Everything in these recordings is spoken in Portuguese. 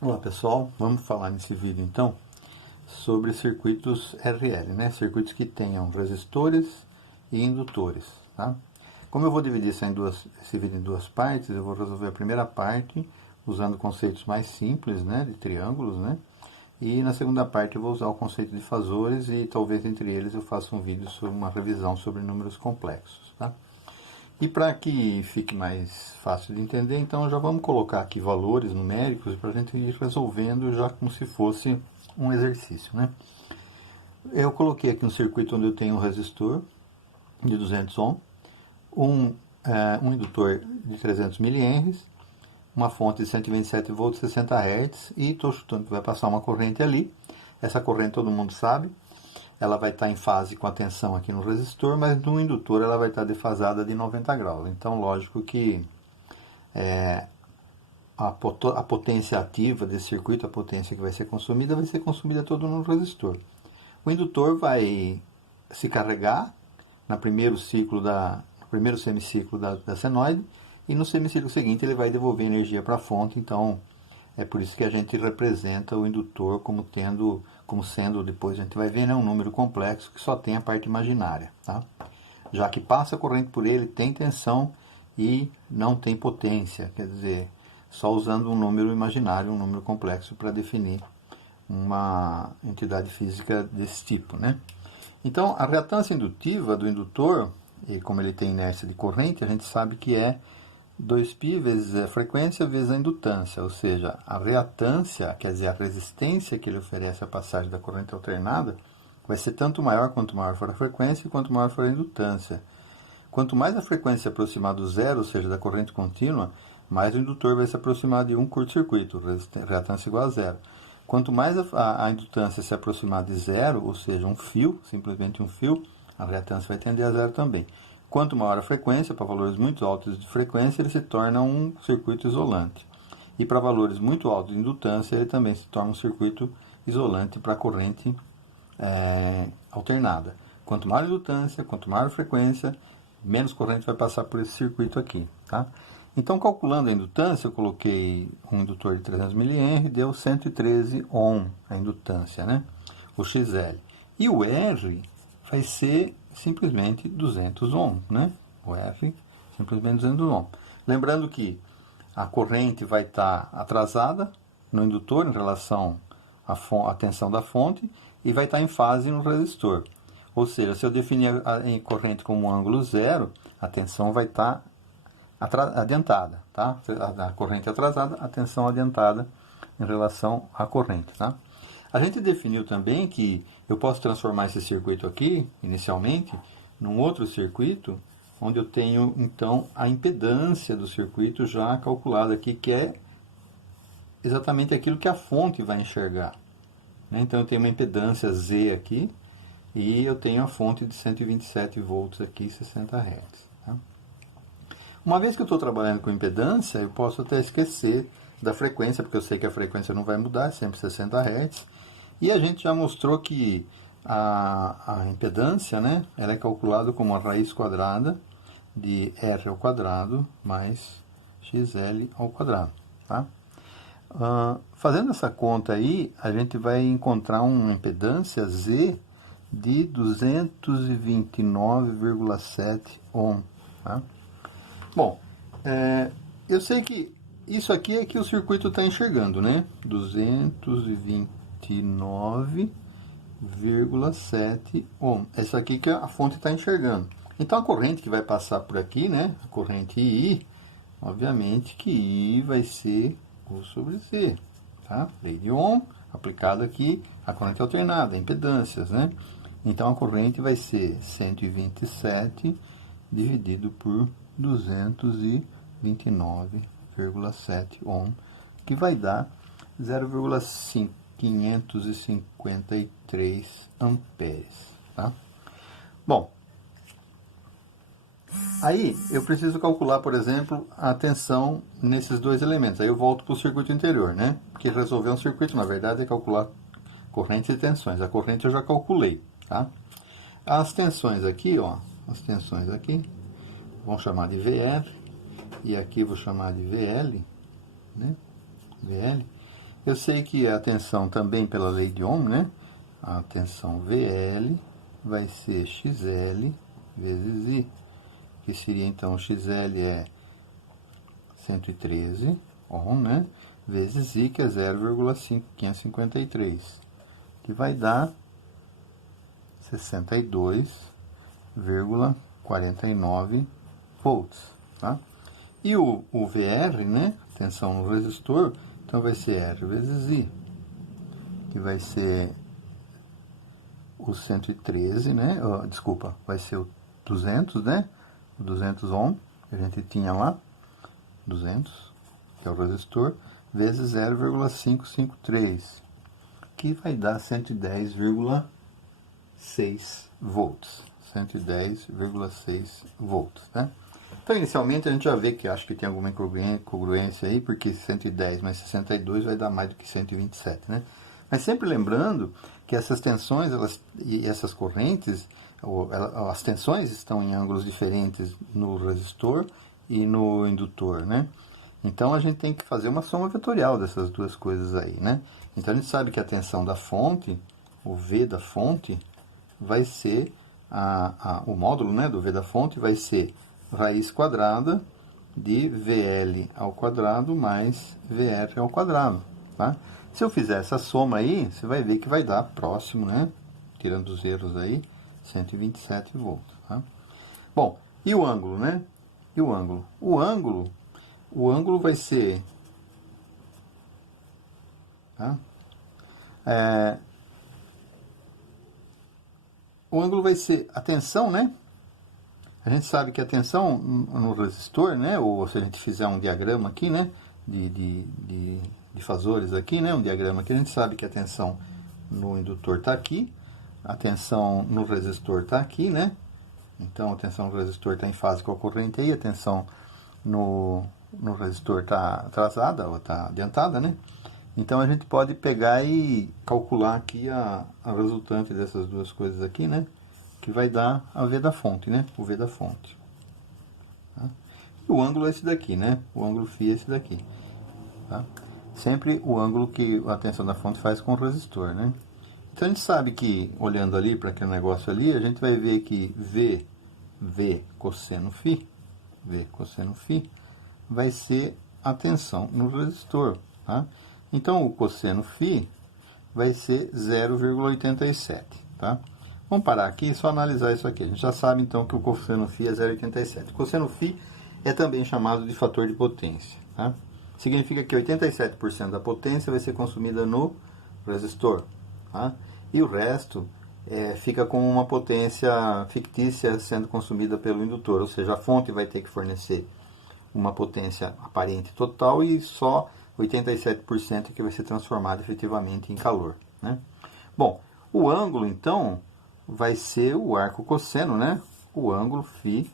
Olá pessoal, vamos falar nesse vídeo então sobre circuitos RL, né? Circuitos que tenham resistores e indutores, tá? Como eu vou dividir esse vídeo em duas partes, eu vou resolver a primeira parte usando conceitos mais simples, né, de triângulos, né? E na segunda parte eu vou usar o conceito de fasores e talvez entre eles eu faça um vídeo sobre uma revisão sobre números complexos, tá? E para que fique mais fácil de entender, então já vamos colocar aqui valores numéricos para a gente ir resolvendo já como se fosse um exercício, né? Eu coloquei aqui um circuito onde eu tenho um resistor de 200 ohm, um indutor de 300 mA, uma fonte de 127 volts 60 Hz e estou chutando que vai passar uma corrente ali. Essa corrente todo mundo sabe, ela vai estar em fase com a tensão aqui no resistor, mas no indutor ela vai estar defasada de 90 graus. Então, lógico que a potência ativa desse circuito, a potência que vai ser consumida toda no resistor. O indutor vai se carregar no primeiro semiciclo da senoide e no semiciclo seguinte ele vai devolver energia para a fonte. Então, é por isso que a gente representa o indutor como sendo, depois a gente vai ver, né, um número complexo que só tem a parte imaginária, tá? Já que passa a corrente por ele, tem tensão e não tem potência, quer dizer, só usando um número imaginário, um número complexo para definir uma entidade física desse tipo, né? Então, a reatância indutiva do indutor, e como ele tem inércia de corrente, a gente sabe que é 2π vezes a frequência vezes a indutância, ou seja, a reatância, quer dizer, a resistência que ele oferece à passagem da corrente alternada, vai ser tanto maior quanto maior for a frequência e quanto maior for a indutância. Quanto mais a frequência se aproximar do zero, ou seja, da corrente contínua, mais o indutor vai se aproximar de um curto-circuito, reatância igual a zero. Quanto mais a indutância se aproximar de zero, ou seja, um fio, simplesmente um fio, a reatância vai tender a zero também. Quanto maior a frequência, para valores muito altos de frequência, ele se torna um circuito isolante. E para valores muito altos de indutância, ele também se torna um circuito isolante para a corrente alternada. Quanto maior a indutância, quanto maior a frequência, menos corrente vai passar por esse circuito aqui, tá? Então, calculando a indutância, eu coloquei um indutor de 300 mA, deu 113 ohm a indutância, né? O XL. E o R vai ser simplesmente 200 ohm, né? O R simplesmente 200 ohm. Lembrando que a corrente vai estar atrasada no indutor em relação à tensão da fonte e vai estar em fase no resistor. Ou seja, se eu definir a corrente como um ângulo zero, a tensão vai estar adiantada, tá? A corrente atrasada, a tensão adiantada em relação à corrente, tá? A gente definiu também que eu posso transformar esse circuito aqui, inicialmente, num outro circuito, onde eu tenho, então, a impedância do circuito já calculada aqui, que é exatamente aquilo que a fonte vai enxergar, né? Então, eu tenho uma impedância Z aqui, e eu tenho a fonte de 127 volts aqui, 60 Hz. Tá? Uma vez que eu estou trabalhando com impedância, eu posso até esquecer da frequência, porque eu sei que a frequência não vai mudar, é sempre 60 Hz. E a gente já mostrou que a impedância, né, ela é calculada como a raiz quadrada de R ao quadrado mais XL ao quadrado. Tá? Fazendo essa conta aí, a gente vai encontrar uma impedância Z de 229,7 ohm. Tá? Bom, eu sei que isso aqui é que o circuito está enxergando, né? 229,7 ohm. Essa aqui que a fonte está enxergando. Então a corrente que vai passar por aqui, né? A corrente I, obviamente que I vai ser U sobre Z. Tá? Lei de Ohm, aplicado aqui, a corrente alternada, impedâncias, né? Então a corrente vai ser 127 dividido por 229,7 ohm, que vai dar 0,553 amperes. Tá? Bom, aí eu preciso calcular, por exemplo, a tensão nesses dois elementos. Aí eu volto para o circuito interior, né? Porque resolver um circuito, na verdade, é calcular correntes e tensões. A corrente eu já calculei, tá? As tensões aqui, ó, vamos chamar de VR, e aqui vou chamar de VL, né? VL. Eu sei que a tensão também pela lei de Ohm, né? A tensão VL vai ser XL vezes I, que seria então XL é 113 Ohm, né? Vezes I, que é 0,553, que vai dar 62,49 volts, tá? E o VR, né? Tensão no resistor, então vai ser R vezes I, que vai ser o 113, né? Desculpa, vai ser o 200, né? O 200 ohm, que a gente tinha lá, 200, que é o resistor, vezes 0,553, que vai dar 110,6 volts. 110,6 volts, né? Então, inicialmente, a gente já vê que acho que tem alguma incongruência aí, porque 110 mais 62 vai dar mais do que 127, né? Mas sempre lembrando que essas tensões e essas correntes, as tensões estão em ângulos diferentes no resistor e no indutor, né? Então, a gente tem que fazer uma soma vetorial dessas duas coisas aí, né? Então, a gente sabe que a tensão da fonte, o V da fonte, vai ser, o módulo, né, do V da fonte vai ser raiz quadrada de VL ao quadrado mais VR ao quadrado, tá? Se eu fizer essa soma aí, você vai ver que vai dar próximo, né, tirando os erros aí, 127 volts, tá? Bom, e o ângulo, né? E o ângulo? O ângulo vai ser, tá? O ângulo vai ser a tensão, né? A gente sabe que a tensão no resistor, né? Ou se a gente fizer um diagrama aqui, né? De fasores aqui, né? Um diagrama aqui, a gente sabe que a tensão no indutor está aqui, a tensão no resistor está aqui, né? Então a tensão no resistor está em fase com a corrente aí, a tensão no resistor está atrasada ou está adiantada, né? Então a gente pode pegar e calcular aqui a resultante dessas duas coisas aqui, né? Que vai dar a V da fonte, né? O V da fonte. Tá? E o ângulo é esse daqui, né? O ângulo φ é esse daqui. Tá? Sempre o ângulo que a tensão da fonte faz com o resistor, né? Então a gente sabe que, olhando ali para aquele negócio ali, a gente vai ver que V cosseno φ, V cosseno φ, vai ser a tensão no resistor, tá? Então o cosseno φ vai ser 0,87, tá? Vamos parar aqui e só analisar isso aqui. A gente já sabe então que o cosseno φ é 0,87. O cosseno φ é também chamado de fator de potência, tá? Significa que 87% da potência vai ser consumida no resistor, tá? E o resto fica com uma potência fictícia sendo consumida pelo indutor, ou seja, a fonte vai ter que fornecer uma potência aparente total e só 87% que vai ser transformado efetivamente em calor, né? Bom, o ângulo então vai ser o arco cosseno, né? O ângulo φ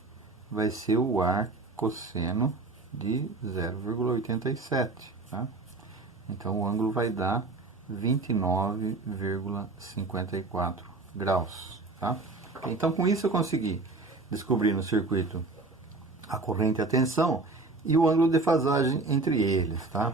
vai ser o arco cosseno de 0,87, tá? Então o ângulo vai dar 29,54 graus, tá? Então com isso eu consegui descobrir no circuito a corrente e a tensão e o ângulo de defasagem entre eles, tá?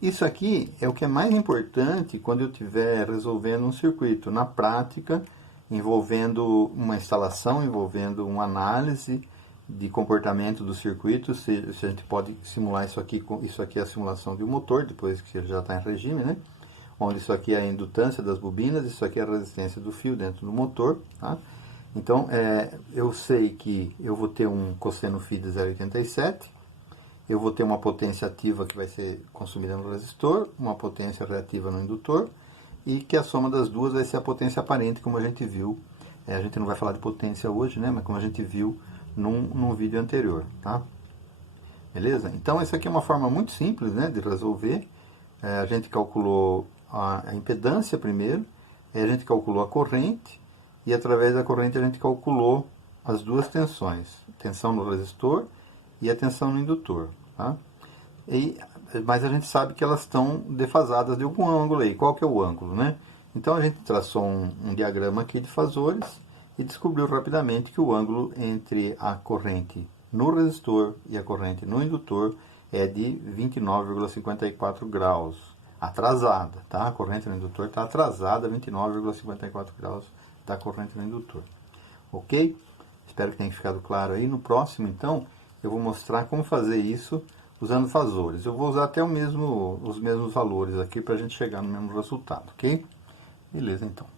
Isso aqui é o que é mais importante quando eu estiver resolvendo um circuito. Na prática, envolvendo uma instalação, envolvendo uma análise de comportamento do circuito, se a gente pode simular isso aqui é a simulação de um motor, depois que ele já está em regime, né? Onde isso aqui é a indutância das bobinas, isso aqui é a resistência do fio dentro do motor, tá? Então, eu sei que eu vou ter um cosseno φ de 0,87, eu vou ter uma potência ativa que vai ser consumida no resistor, uma potência reativa no indutor, e que a soma das duas vai ser a potência aparente, como a gente viu. A gente não vai falar de potência hoje, né? Mas como a gente viu num vídeo anterior, tá? Beleza? Então, essa aqui é uma forma muito simples, né, de resolver. A gente calculou a impedância primeiro, a gente calculou a corrente, e através da corrente a gente calculou as duas tensões, tensão no resistor e a tensão no indutor, tá? Mas a gente sabe que elas estão defasadas de algum ângulo aí. Qual que é o ângulo, né? Então a gente traçou um diagrama aqui de fasores e descobriu rapidamente que o ângulo entre a corrente no resistor e a corrente no indutor é de 29,54 graus. atrasada, tá? A corrente no indutor está atrasada, 29,54 graus da corrente no indutor. Ok? Espero que tenha ficado claro aí. No próximo, então, eu vou mostrar como fazer isso usando fasores. Eu vou usar até os mesmos valores aqui para a gente chegar no mesmo resultado, ok? Beleza, então.